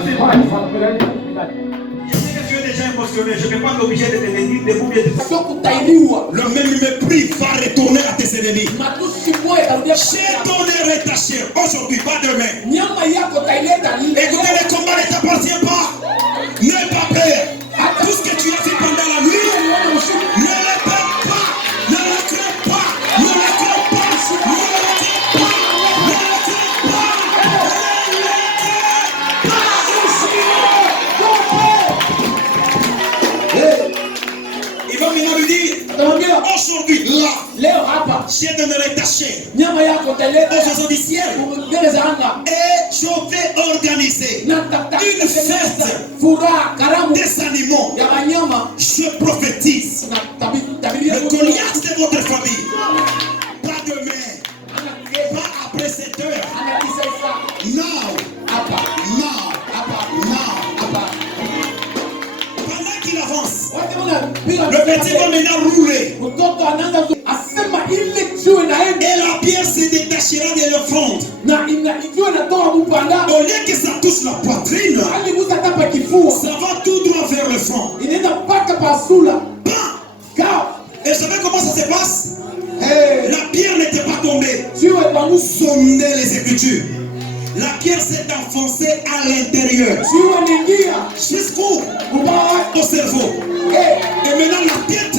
Je sais que tu es déjà émotionné, je ne vais pas t'obliger de te dire debout bien. Le même mépris va retourner à tes ennemis. Chez ton et ta chair, aujourd'hui, pas demain. Écoutez, le combat ne t'appartient pas. N'aie pas peur. Tout ce que tu as fait pendant la nuit, ne le perds pas. Ne le crains pas. Ne le crains pas. Ne le crains pas. Ne le crains pas. Il va maintenant lui dire, aujourd'hui, là, je donnerai ta chair aux officiels et je vais organiser une fête des animaux. Je prophétise le Goliath de votre famille. Pas demain, pas après 7 heures. Now. Pendant qu'il avance, le petit va maintenant rouler. Et la pierre se détachera de l'offrande. Au lieu que ça touche la poitrine, ça va tout droit vers le front. Et vous savez comment ça se passe? La pierre n'était pas tombée. Sommet les Écritures. La pierre s'est enfoncée à l'intérieur. Jusqu'où? Au cerveau. Et maintenant la tête,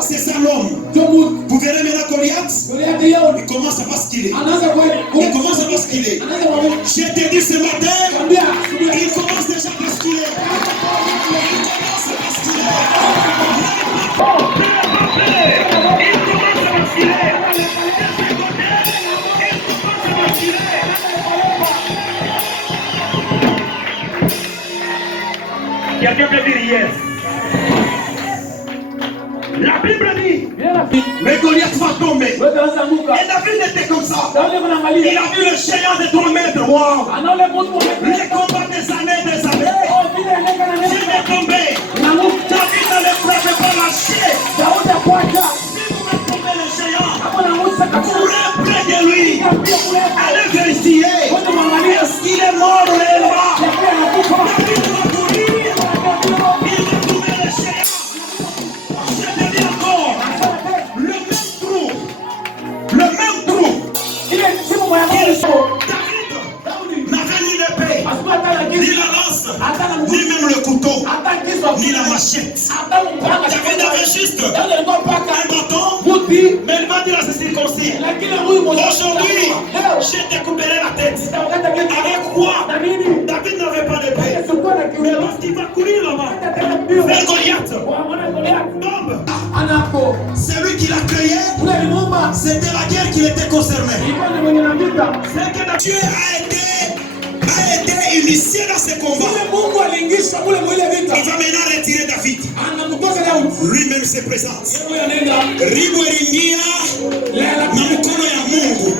c'est ça l'homme. Vous verrez maintenant Goliath, il commence à basculer. Il commence à basculer. J'ai te dit ce matin, il commence déjà à basculer. Il commence à basculer. Quelqu'un peut dire yes. La Bible dit, mais Goliath va tomber. Et David était comme ça. Il a vu le géant de 3 mètres. Wow. Les combats des années. Il est tombé. David ne le frappait pas lâcher. Si vous voulez tomber le géant, courez près de lui. Allez vérifier. Est-ce qu'il est mort réellement? David va courir. Il va tomber le géant. Je te dis encore, le même trou. David n'avait ni l'épée, ni la lance, ni même le couteau, ni la machette. David avait juste un bâton, mais il va dire à ses circoncis, aujourd'hui, je te couperai la tête. Avec quoi? David n'avait pas d'épée. Mais lorsqu'il va courir là-bas, vers Goliath, tombe. C'est lui qui l'a créé. C'était la guerre qu'il était concerné. Dieu a été initié dans ce combat. Il va maintenant retirer David. Lui-même se présente. Ribo eringia na mkono ya Mungu.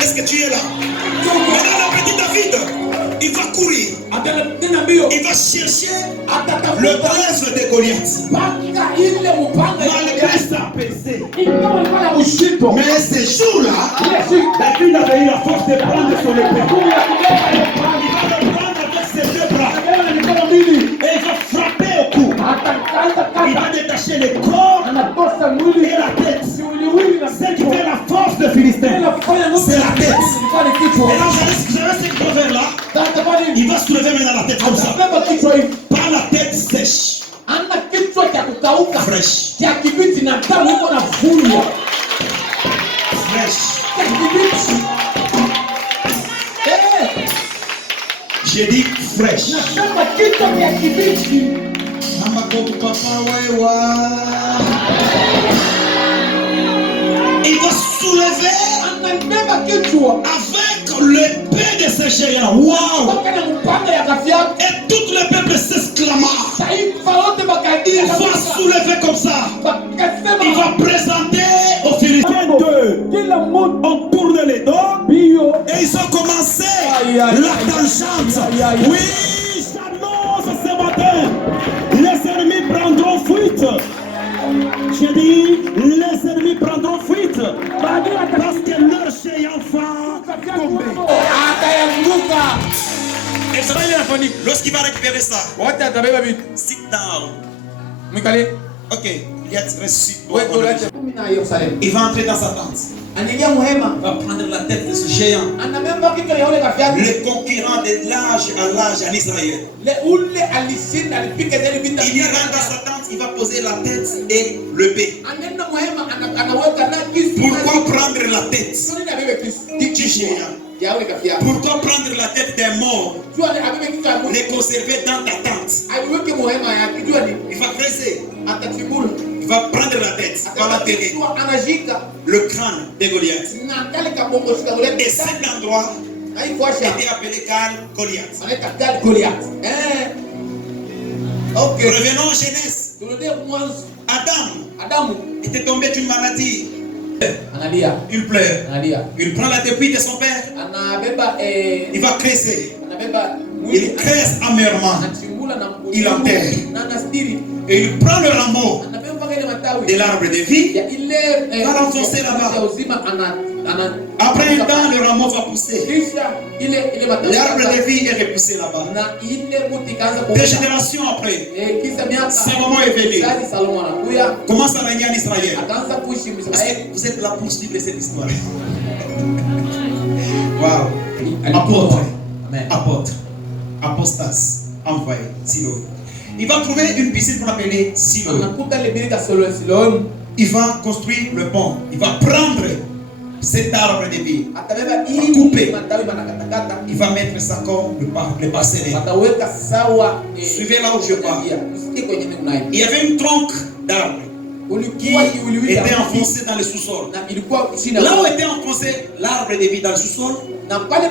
Est-ce que tu es là? Maintenant le petit David, il va courir. Il va chercher le trèfle de Goliath. Malgré sa PC. Mais ce jour-là, David avait eu la force de prendre son épée. Il va le prendre avec ses 2 bras. Et il va frapper au cou. Il va détacher le corps et la tête. Ce qui fait la force de Philistin, c'est la tête. Et là, vous avez ce proverbe-là. Il va soulever maintenant la tête comme ça. Pas la tête sèche. Fraîche. Fraîche. J'ai dit fraîche. Il va soulever avec l'épée de ce géant. Wow! Et tout le peuple s'exclama. Il va soulever comme ça. Il va présenter aux Philistins. On tourne les dos. Et ils ont commencé la tangente. Oui, j'annonce ce matin. Les ennemis prendront fuite. J'ai dit, les ennemis prendront fuite. Parce que leur géant va tomber. Lorsqu'il va récupérer ça, sit down. Ok, il va entrer dans sa tente. Il va prendre la tête de ce géant. Le conquérant de l'âge à l'âge en Israël. Il ira dans sa tente, il va poser la tête et l'épée. Pourquoi prendre la tête du géant? Pourquoi prendre la tête d'un mort, les conserver dans ta tente? Il va creuser. Il va prendre la tête, il va l'enterrer. Le crâne de Goliath. Et cet endroit était appelé Goliath. Revenons en Genèse. Adam était tombé d'une maladie. Il pleure. Il prend la dépouille de son père. Il va creuser. Il creuse amèrement. Il enterre. Et il prend le rameau de l'arbre de vie. Il va l'enfoncer là-bas. Après un temps, le rameau va pousser. L'arbre de vie est repoussé là-bas. Des générations après, ce moment est venu. Commence à régner en Israël. Est-ce que vous êtes là pour suivre cette histoire? Waouh. Apôtre. Apostas. Envoyé. Silo. Il va trouver une piscine qu'on appelle Silo. Il va construire le pont. Il va prendre cet arbre de vie. Il va couper. Il va mettre ça comme le parcellaire. Suivez là où je parle. Il y avait une tronque d'arbre qui était enfoncé dans le sous-sol. Là où était enfoncé l'arbre de vie dans le sous-sol, après un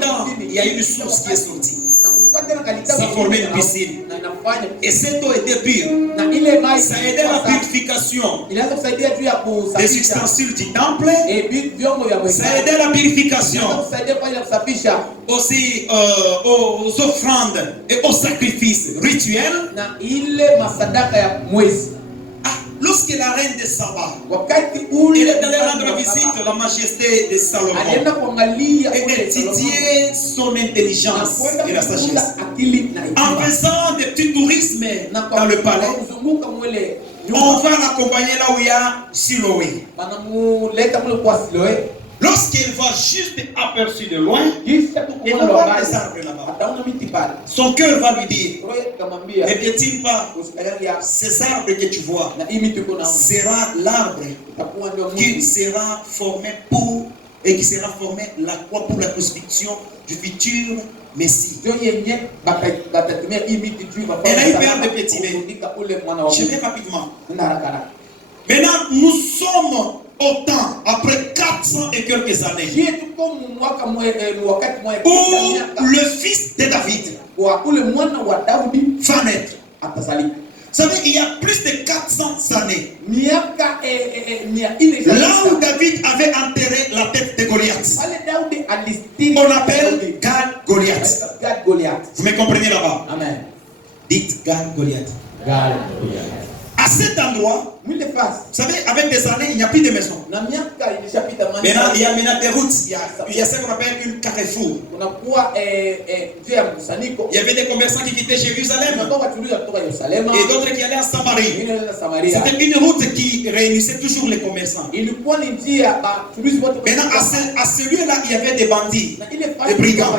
temps, il y a une source qui est sortie. Ça formait une piscine. Et cette eau était pure. Ça aidait à la purification des ustensiles du temple. Ça aidait à la purification aussi aux offrandes et aux sacrifices rituels. Lorsque la reine de Saba, elle est allée rendre visite à la majesté de Salomon et étudier son intelligence et la sagesse. En faisant des petits tourismes dans le palais, on va l'accompagner là où il y a Siloé. Lorsqu'il va juste aperçu de loin, il va voir des arbres là-bas. Son cœur va lui dire, ne vient-il pas, ces arbres que tu vois sera l'arbre qui sera formé la croix pour la crucifixion du futur Messie. Elle a eu peur de pétiner. Je vais rapidement. Maintenant, nous sommes au temps, après 400 et quelques années, où le fils de David va naître. Vous savez, il y a plus de 400 années, là où David avait enterré la tête de Goliath, on appelle Goliath. Vous me comprenez là-bas? Amen. Dites Goliath. À cet endroit, vous savez, avec des années, il n'y a plus de maisons. Maintenant, il y a maintenant des routes. Il y a ce qu'on appelle une carrefour. Il y avait des commerçants qui quittaient Jérusalem et d'autres qui allaient à Samarie. C'était une route qui réunissait toujours les commerçants. Maintenant, à celui-là, il y avait des bandits, des brigands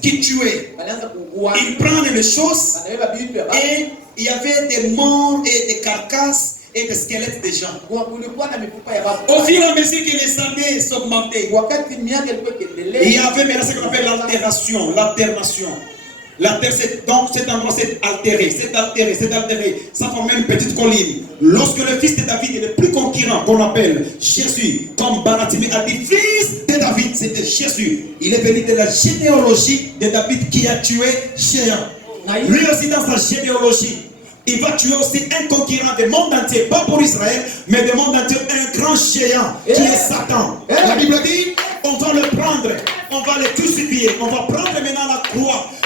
qui tuaient. Ils prenaient les choses et il y avait des morts et des carcasses et des squelettes de gens. Au fur et à mesure que les années s'augmentaient, il y avait maintenant ce qu'on appelle l'altération. Donc cet endroit s'est altéré. Ça formait une petite colline. Lorsque le fils de David est le plus conquérant, qu'on appelle Jésus, comme Baratimé a dit, fils de David, c'était Jésus. Il est venu de la généalogie de David qui a tué géant. Lui aussi dans sa généalogie, il va tuer aussi un conquérant du monde entier, pas pour Israël, mais du monde entier, un grand géant qui est Satan. La Bible dit, on va le prendre, on va le crucifier, on va prendre maintenant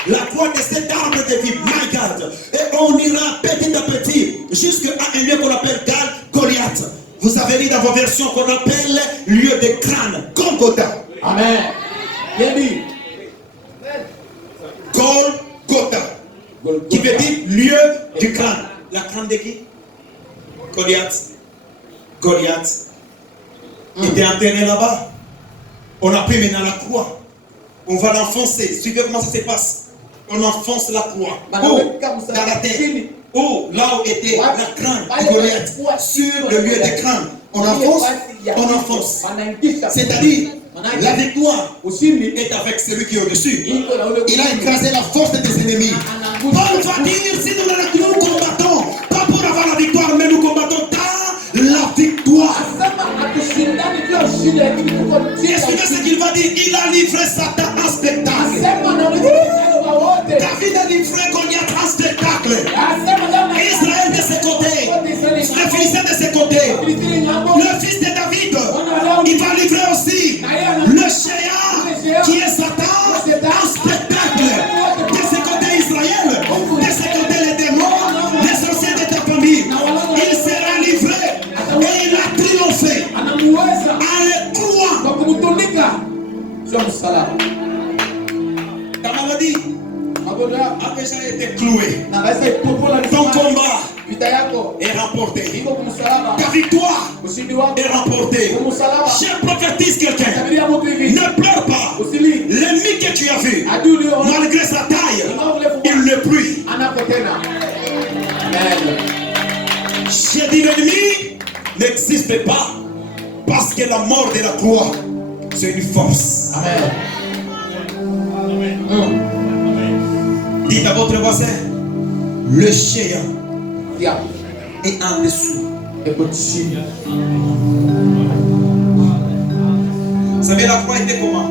la croix de cet arbre de vie, my God, et on ira petit à petit jusqu'à un lieu qu'on appelle Goliath. Vous avez dit dans vos versions qu'on appelle lieu de crâne, Golgotha. Amen. Bien dit. crâne de qui? Goliath. Goliath était enterré là-bas. On a pris maintenant la croix. On va l'enfoncer. Suivez comment ça se passe. On enfonce la croix. Dans la terre. Oh, là où était la crâne de Goliath. Sur le lieu de crâne. On enfonce. On enfonce. C'est-à-dire, la victoire est avec celui qui est au-dessus. Il a écrasé la force de tes ennemis. Paul va dire, si nous combattons, pas pour avoir la victoire, mais nous combattons dans la victoire. Et suivez ce qu'il va dire. Il a livré Satan en spectacle. David a livré Goliath en spectacle. Israël de ses côtés. Le Philistin de ses côtés. Le fils de David. Il va livrer aussi le géant qui est Satan en spectacle. De ses côtés Israël. De ses côtés les démons. Les sorciers de ta famille. Il sera livré. Et il a triomphé. En le croix. Ta maladie a déjà été clouée. Ton combat est remporté. Ta victoire est remportée. Je prophétise quelqu'un. Ne pleure pas. L'ennemi que tu as vu, malgré sa taille, il ne plus. J'ai dit l'ennemi n'existe pas parce que la mort de la croix, c'est une force. Amen. Dites à votre voisin, le géant est en dessous. Vous savez, la croix était comment?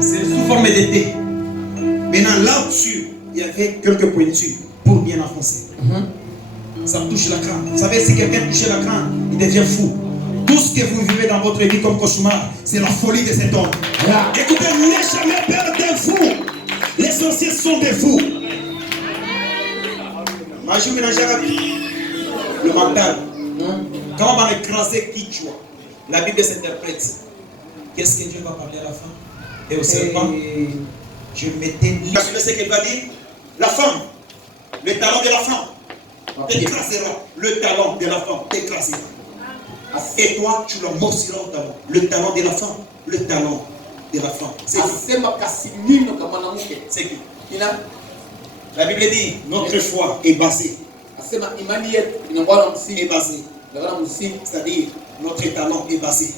C'est sous forme d'été. Maintenant, là-dessus, il y avait quelques pointures pour bien enfoncer. Ça touche la crâne. Vous savez, si quelqu'un touche la crâne, il devient fou. Tout ce que vous vivez dans votre vie comme cauchemar, c'est la folie de cet homme. Écoutez, n'ayez jamais peur d'un fou. Les sorciers sont des fous. Le mental. Quand on va écraser qui tu vois, la Bible s'interprète. Qu'est-ce que Dieu va parler à la femme? Et au serpent, je mettais. Vous savez ce qu'il va dire? La femme, le talon de la femme, t'écrasera. Le talon de la femme t'écrasera. Et toi, tu le morceras au talon. Le talon de la femme, le talon de la femme. C'est qui? C'est qui? La Bible dit, notre foi est basée. Est basée. C'est-à-dire, notre talent est basé.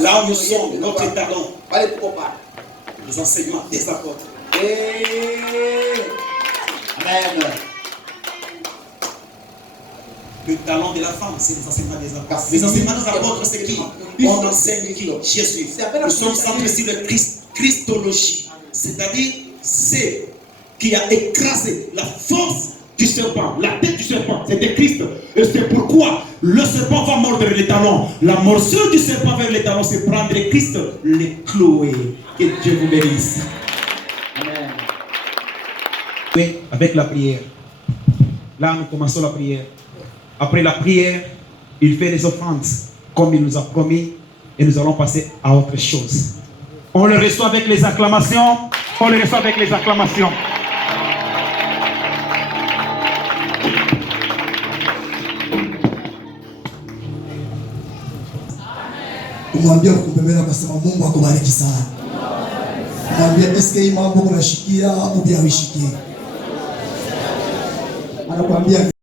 Là où nous sommes, notre talent. Les enseignements des apôtres. Amen. Le talent de la femme, c'est les enseignements des apôtres. Les enseignements des apôtres, c'est qui? On enseigne qui? Jésus. Nous sommes centrés sur la Christologie. C'est-à-dire, c'est qui a écrasé la force du serpent. La tête du serpent, c'était Christ. Et c'est pourquoi le serpent va mordre les talons. La morsure du serpent vers les talons, c'est prendre Christ, les clouer. Que Dieu vous bénisse. Amen. Oui, avec la prière. Là, nous commençons la prière. Après la prière, il fait les offrandes comme il nous a promis et nous allons passer à autre chose. On le reçoit avec les acclamations. On le reçoit avec les acclamations. Kumwambia kupembela kasema Mungu akubariki sana. Kumwambia eske hii mambo unashikia au pia uishikie. Anakuambia